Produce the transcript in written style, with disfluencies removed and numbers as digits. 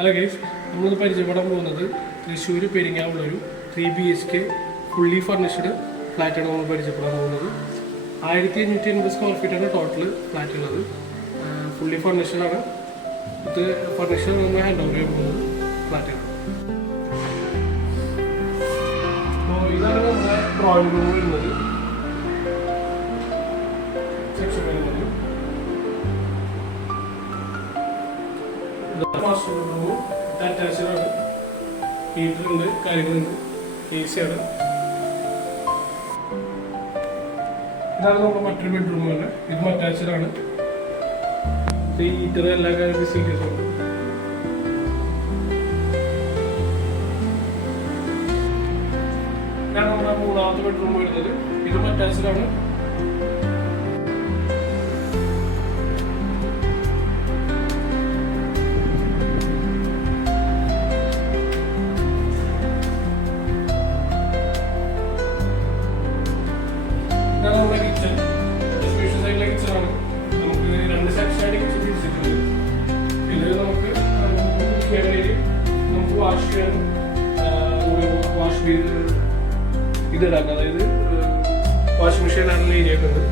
Hello guys, നമ്മളിന്ന് പരിചയപ്പെടാൻ പോകുന്നത് തൃശ്ശൂർ പെരിങ്ങാവുള്ളൊരു 3 BHK ഫുള്ളി ഫർണിഷ്ഡ് ഫ്ലാറ്റാണ് നമ്മൾ പരിചയപ്പെടാൻ പോകുന്നത്. 1580 സ്ക്വയർ ഫീറ്റാണ് ടോട്ടൽ ഫ്ലാറ്റ് ഉള്ളത്. ഫുള്ളി ഫർണിഷ്ഡാണ്. ഇത് ഫർണിഷ്ഡ് നമ്മൾ ഹാൻഡ് ഓവർ ചെയ്യാൻ പോകുന്നത് ഫ്ലാറ്റാണ്. അപ്പോൾ ഇതാണ് നമ്മുടെ ഡ്രോയിങ് റൂം വരുന്നത്. സെക്ഷൻ വരുന്നത് മാസ്റ്റർ ബെഡ്റൂമും അറ്റാച്ച്ഡാണ്. ഹീറ്ററുണ്ട്, കാര്യങ്ങളുണ്ട്, AC ആണ്. ഇതാണ് നമ്മുടെ മറ്റൊരു ബെഡ്റൂം തന്നെ. ഇതും അറ്റാച്ച്ഡാണ്. ഹീറ്റർ എല്ലാ കാര്യം ഫെസിലിറ്റീസും ഉണ്ട്. ഇതാണ് നമ്മുടെ മൂന്നാമത്തെ ബെഡ്റൂം വരുന്നത്. ഇതും അറ്റാച്ച്ഡാണ്. ഇതാണ് നമ്മുടെ കിച്ചൺ. സ്പേഷ്യസ് ആയിട്ടുള്ള കിച്ചണാണ്. നമുക്ക് 2 സെക്ഷനായിട്ട് കിച്ചൺ തിരിച്ചിട്ടുണ്ട്. ഇതിൽ നമുക്ക് കുക്ക് ചെയ്യാൻ വേണ്ടി നമുക്ക് വാഷ് ചെയ്യാനും വാഷ് ഇതിടാക്കാം. അതായത് വാഷിംഗ് മെഷീൻ ആയിട്ടുള്ള ഏരിയ ഒക്കെ ഉണ്ട്.